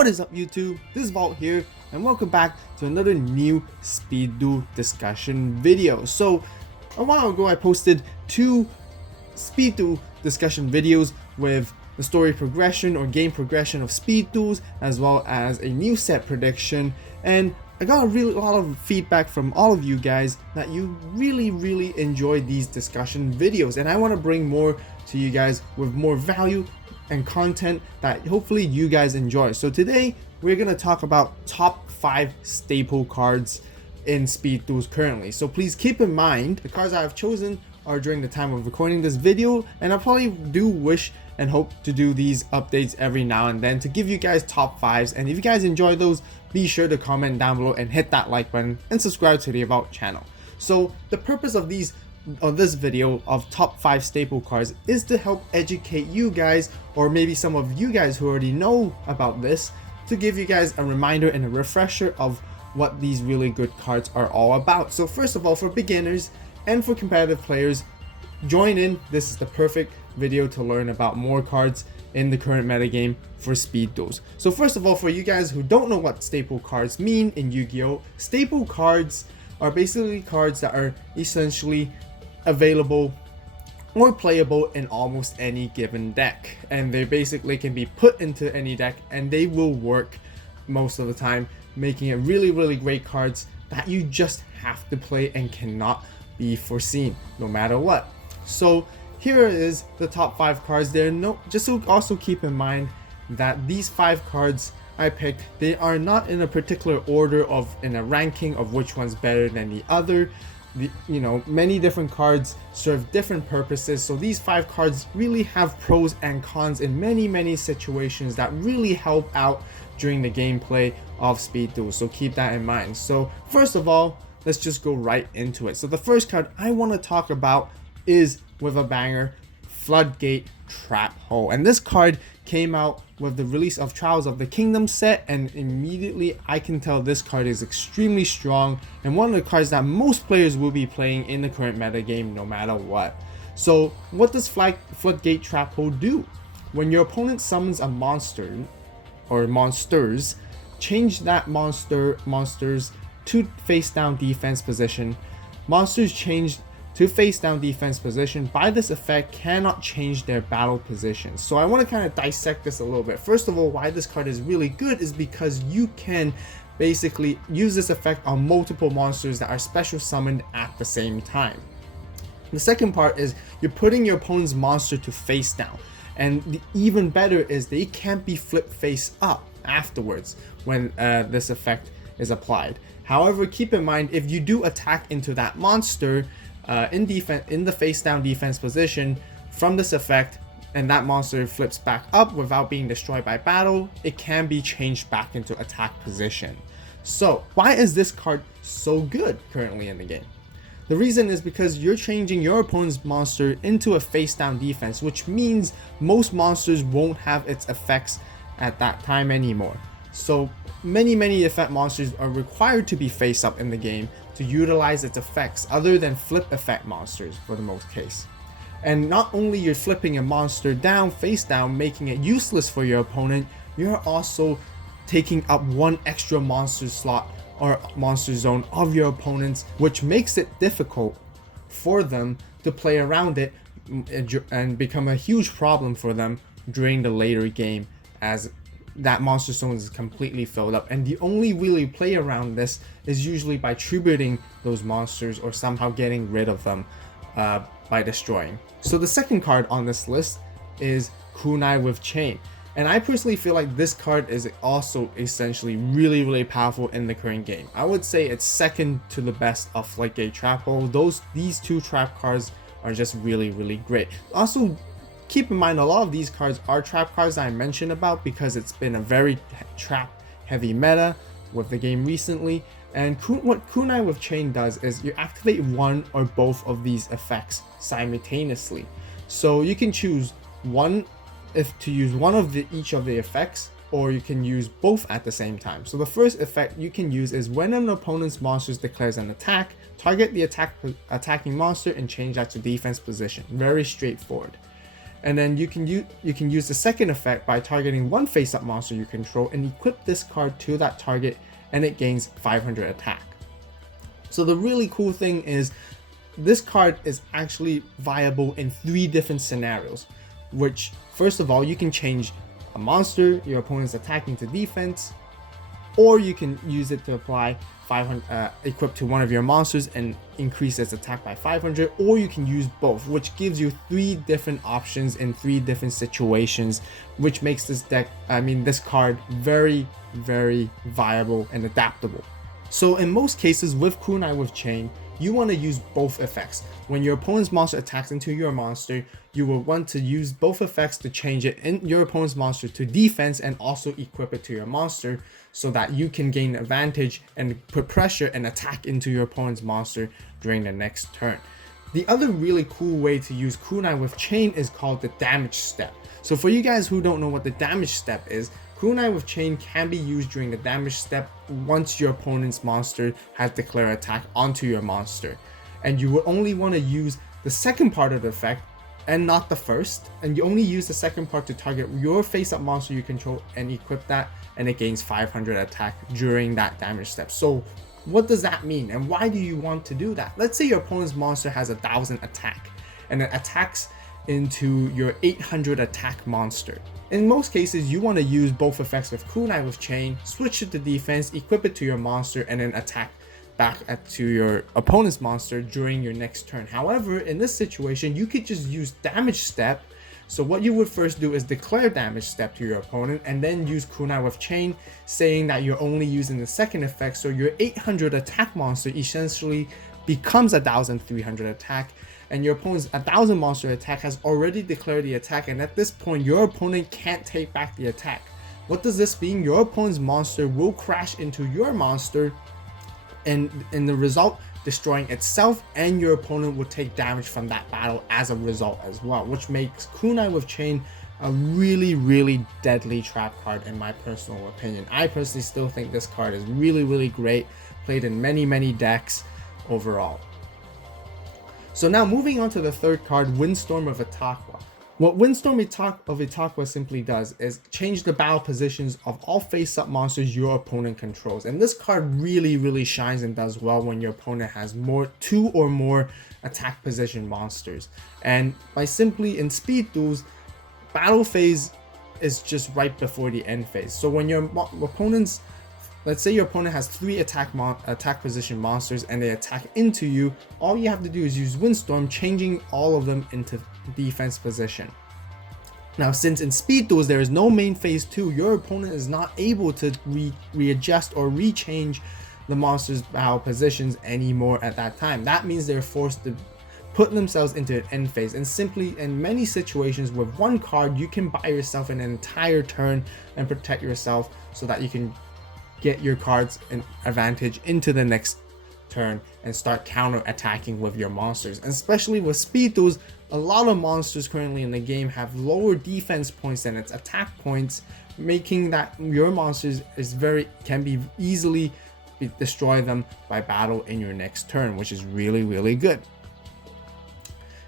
What is up YouTube? This is Vault here and welcome back to another new Speed Duel discussion video. So a while ago I posted two Speed Duel discussion videos with the story progression or game progression of Speed Duels as well as a new set prediction, and I got a lot of feedback from all of you guys that you really enjoyed these discussion videos, and I want to bring more to you guys with more value and content that hopefully you guys enjoy. So today we're going to talk about top 5 staple cards in Speed Duels currently. So please keep in mind the cards I have chosen are during the time of recording this video, and I probably do wish and hope to do these updates every now and then to give you guys top 5s, and if you guys enjoy those, be sure to comment down below and hit that like button and subscribe to the AVAULT channel. So the purpose of this video of top 5 staple cards is to help educate you guys, or maybe some of you guys who already know about this, to give you guys a reminder and a refresher of what these really good cards are all about. So first of all, for beginners and for competitive players, join in. This is the perfect video to learn about more cards in the current metagame for Speed Duels. So first of all, for you guys who don't know what staple cards mean in Yu-Gi-Oh, staple cards are basically cards that are essentially available or playable in almost any given deck, and they basically can be put into any deck and they will work most of the time, making it really great cards that you just have to play and cannot be foreseen no matter what. So here is the top 5 cards. Just to also keep in mind that these 5 cards I picked, they are not in a particular order in a ranking of which one's better than the other. Many different cards serve different purposes, so these 5 cards really have pros and cons in many situations that really help out during the gameplay of Speed Duel, so keep that in mind. So first of all, let's just go right into it. So the first card I want to talk about is, with a banger, Floodgate Trap. And this card came out with the release of Trials of the Kingdom set, and immediately I can tell this card is extremely strong and one of the cards that most players will be playing in the current metagame no matter what. So what does Floodgate Trap do? When your opponent summons a monster or monsters, change that monsters to face down defense position. Monsters changed to face down defense position by this effect cannot change their battle position. So I want to kind of dissect this a little bit. First of all, why this card is really good is because you can basically use this effect on multiple monsters that are special summoned at the same time. The second part is you're putting your opponent's monster to face down, and the even better is they can't be flipped face up afterwards when this effect is applied. However, keep in mind, if you do attack into that monster in the face down defense position from this effect, and that monster flips back up without being destroyed by battle, it can be changed back into attack position. So why is this card so good currently in the game? The reason is because you're changing your opponent's monster into a face down defense, which means most monsters won't have its effects at that time anymore. So many effect monsters are required to be face up in the game to utilize its effects, other than flip effect monsters for the most case. And not only you're flipping a monster down face down, making it useless for your opponent, you're also taking up one extra monster slot or monster zone of your opponents, which makes it difficult for them to play around it and become a huge problem for them during the later game, as that monster zone is completely filled up, and the only really play around this is usually by tributing those monsters or somehow getting rid of them by destroying. So the second card on this list is Kunai with Chain, and I personally feel like this card is also essentially really powerful in the current game. I would say it's second to the best of Floodgate Trap. These two trap cards are just really great. Also, keep in mind, a lot of these cards are trap cards that I mentioned about because it's been a very trap heavy meta with the game recently. And what Kunai with Chain does is you activate one or both of these effects simultaneously. So you can choose to use one of each of the effects, or you can use both at the same time. So the first effect you can use is when an opponent's monster declares an attack, target the attacking monster and change that to defense position. Very straightforward. And then you can use the second effect by targeting one face-up monster you control and equip this card to that target, and it gains 500 attack. So the really cool thing is this card is actually viable in 3 different scenarios, which first of all, you can change a monster your opponent's attacking to defense, or you can use it to apply 500 equip to one of your monsters and increase its attack by 500, or you can use both, which gives you 3 different options in 3 different situations, which makes this card very viable and adaptable. So in most cases with Kunai with Chain, you want to use both effects. When your opponent's monster attacks into your monster, you will want to use both effects to change it in your opponent's monster to defense and also equip it to your monster, so that you can gain advantage and put pressure and attack into your opponent's monster during the next turn. The other really cool way to use Kunai with Chain is called the damage step. So for you guys who don't know what the damage step is, Kunai with Chain can be used during the damage step once your opponent's monster has declared attack onto your monster. And you will only want to use the second part of the effect and not the first. And you only use the second part to target your face-up monster you control and equip that, and it gains 500 attack during that damage step. So what does that mean, and why do you want to do that? Let's say your opponent's monster has 1000 attack and it attacks into your 800 attack monster. In most cases, you want to use both effects with Kunai with Chain, switch it to defense, equip it to your monster, and then attack back to your opponent's monster during your next turn. However, in this situation, you could just use damage step. So what you would first do is declare damage step to your opponent and then use Kunai with Chain, saying that you're only using the second effect. So your 800 attack monster essentially becomes 1300 attack, and your opponent's 1000 monster attack has already declared the attack, and at this point your opponent can't take back the attack. What does this mean? Your opponent's monster will crash into your monster, and in the result destroying itself, and your opponent will take damage from that battle as a result as well, which makes Kunai with Chain a really deadly trap card in my personal opinion. I personally still think this card is really great, played in many decks overall. So now moving on to the third card, Windstorm of Itaqua. What Windstorm of Itaqua simply does is change the battle positions of all face-up monsters your opponent controls. And this card really shines and does well when your opponent has 2 or more attack position monsters. And by simply in speed duels, battle phase is just right before the end phase. So when your opponent's, let's say your opponent has 3 attack position monsters and they attack into you, all you have to do is use Windstorm, changing all of them into defense position. Now, since in speed duels there is no main phase 2, your opponent is not able to readjust or rechange the monster's battle positions anymore at that time. That means they're forced to put themselves into an end phase, and simply in many situations with one card you can buy yourself an entire turn and protect yourself so that you can get your cards an advantage into the next turn and start counter attacking with your monsters. And especially with speed duels, a lot of monsters currently in the game have lower defense points than its attack points, making that your monsters can be easily destroy them by battle in your next turn, which is really good.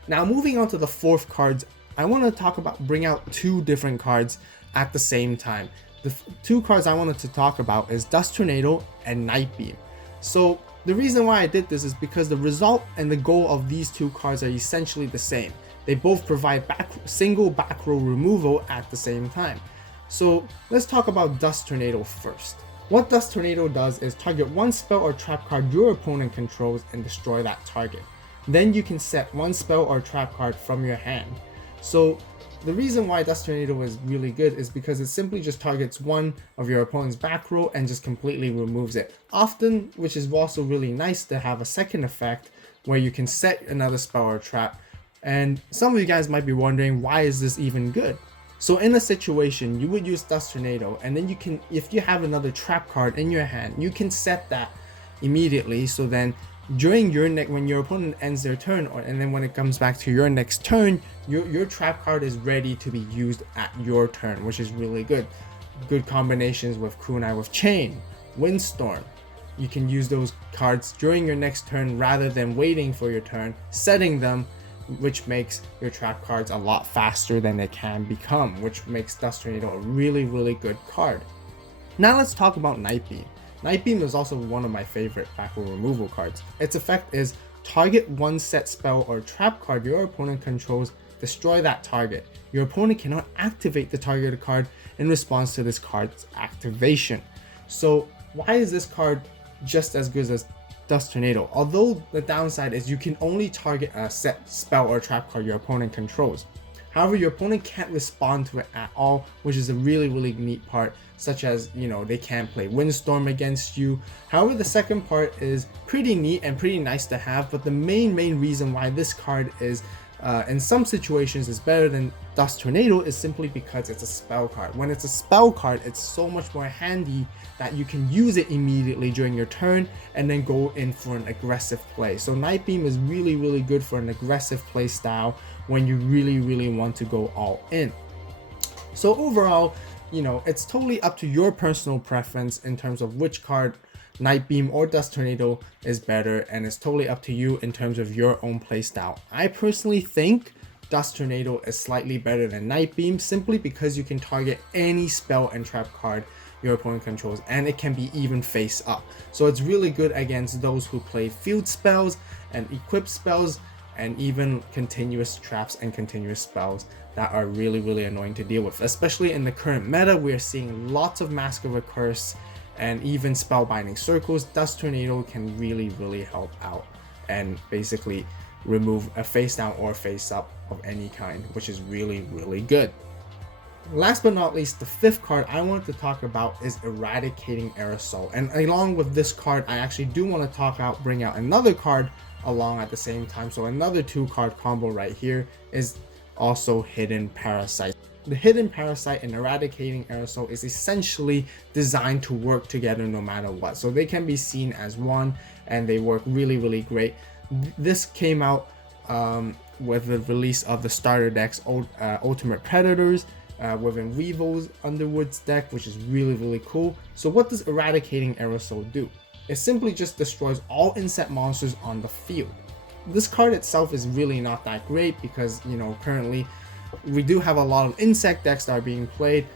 Now moving on to the fourth cards, I want to bring out 2 different cards at the same time. The 2 cards I wanted to talk about is Dust Tornado and Night Beam. So the reason why I did this is because the result and the goal of these 2 cards are essentially the same. They both provide single back row removal at the same time. So let's talk about Dust Tornado first. What Dust Tornado does is target one spell or trap card your opponent controls and destroy that target. Then you can set one spell or trap card from your hand. So the reason why Dust Tornado is really good is because it simply just targets one of your opponent's back row and just completely removes it. Often, which is also really nice to have a second effect where you can set another spell or trap. And some of you guys might be wondering, why is this even good? So in a situation, you would use Dust Tornado, and then you can, if you have another trap card in your hand, you can set that immediately. So then during your when your opponent ends their turn, and then when it comes back to your next turn, your trap card is ready to be used at your turn, which is really good. Good combinations with Kunai with Chain, Windstorm. You can use those cards during your next turn rather than waiting for your turn, setting them, which makes your trap cards a lot faster than they can become, which makes Dust Tornado a really good card. Now let's talk about Night Beam. Night Beam is also one of my favorite backward removal cards. Its effect is target one set spell or trap card your opponent controls, destroy that target. Your opponent cannot activate the targeted card in response to this card's activation. So why is this card just as good as Dust Tornado? Although the downside is you can only target a set spell or trap card your opponent controls. However, your opponent can't respond to it at all, which is a really neat part, such as, you know, they can't play Windstorm against you. However, the second part is pretty neat and pretty nice to have, but the main reason why this card is in some situations is better than Dust Tornado is simply because it's a spell card. When it's a spell card, it's so much more handy that you can use it immediately during your turn and then go in for an aggressive play. So Night Beam is really good for an aggressive play style when you really want to go all in. So overall, you know, it's totally up to your personal preference in terms of which card, Night Beam or Dust Tornado, is better, and it's totally up to you in terms of your own playstyle. I personally think Dust Tornado is slightly better than Night Beam simply because you can target any spell and trap card your opponent controls, and it can be even face up. So it's really good against those who play field spells and equip spells and even continuous traps and continuous spells that are really annoying to deal with. Especially in the current meta, we are seeing lots of Mask of a Curse and even Spellbinding Circles. Dust Tornado can really help out and basically remove a face down or face up of any kind, which is really good. Last but not least, the fifth card I wanted to talk about is Eradicating Aerosol. And along with this card, I actually do want to bring out another card along at the same time. So another 2-card combo right here is also Hidden Parasite. The Hidden Parasite and Eradicating Aerosol is essentially designed to work together no matter what. So they can be seen as one and they work really great. This came out with the release of the starter decks, Ultimate Predators, within Weevil's Underwood's deck, which is really cool. So what does Eradicating Aerosol do? It simply just destroys all insect monsters on the field. This card itself is really not that great because, you know, currently we do have a lot of insect decks that are being played,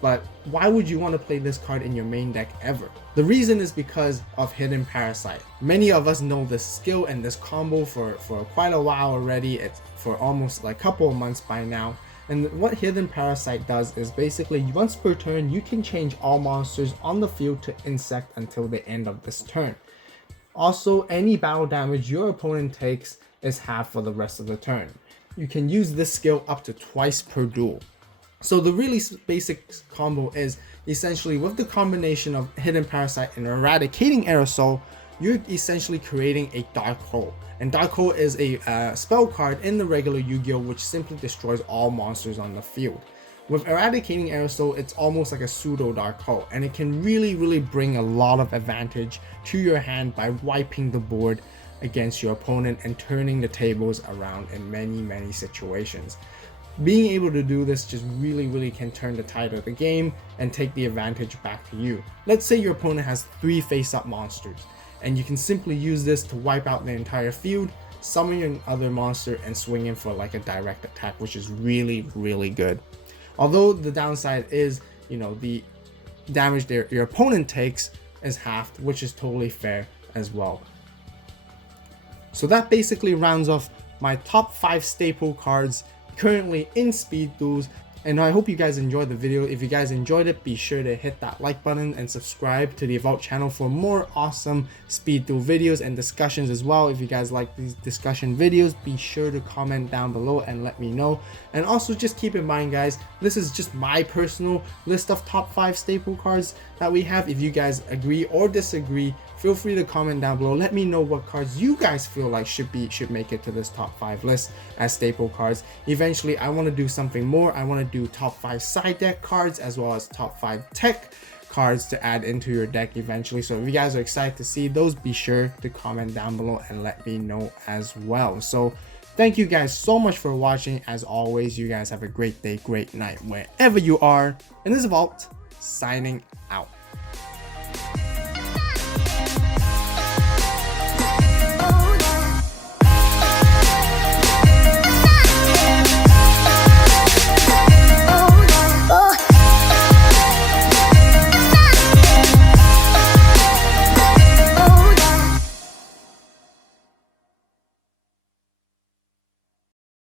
but why would you want to play this card in your main deck ever? The reason is because of Hidden Parasite. Many of us know this skill and this combo for quite a while already. It's for almost like a couple of months by now. And what Hidden Parasite does is basically once per turn, you can change all monsters on the field to insect until the end of this turn. Also, any battle damage your opponent takes is half for the rest of the turn. You can use this skill up to twice per duel. So the really basic combo is essentially with the combination of Hidden Parasite and Eradicating Aerosol, you're essentially creating a Dark Hole. And Dark Hole is a spell card in the regular Yu-Gi-Oh which simply destroys all monsters on the field. With Eradicating Aerosol, it's almost like a pseudo Dark Hole, and it can really bring a lot of advantage to your hand by wiping the board against your opponent and turning the tables around in many situations. Being able to do this just really can turn the tide of the game and take the advantage back to you. Let's say your opponent has 3 face-up monsters, and you can simply use this to wipe out the entire field, summon your other monster, and swing in for like a direct attack, which is really good. Although the downside is, you know, the damage your opponent takes is halved, which is totally fair as well. So that basically rounds off my top 5 staple cards currently in Speed Duels, and I hope you guys enjoyed the video. If you guys enjoyed it, be sure to hit that like button and subscribe to the AVAULT channel for more awesome Speed Duel videos and discussions as well. If you guys like these discussion videos, be sure to comment down below and let me know. And also just keep in mind, guys, this is just my personal list of top 5 staple cards that we have. If you guys agree or disagree, feel free to comment down below. Let me know what cards you guys feel like should make it to this top 5 list as staple cards. Eventually, I want to do something more. I want to do top 5 side deck cards as well as top 5 tech cards to add into your deck eventually. So if you guys are excited to see those, be sure to comment down below and let me know as well. So thank you guys so much for watching. As always, you guys have a great day, great night, wherever you are. And this is AVAULT signing out.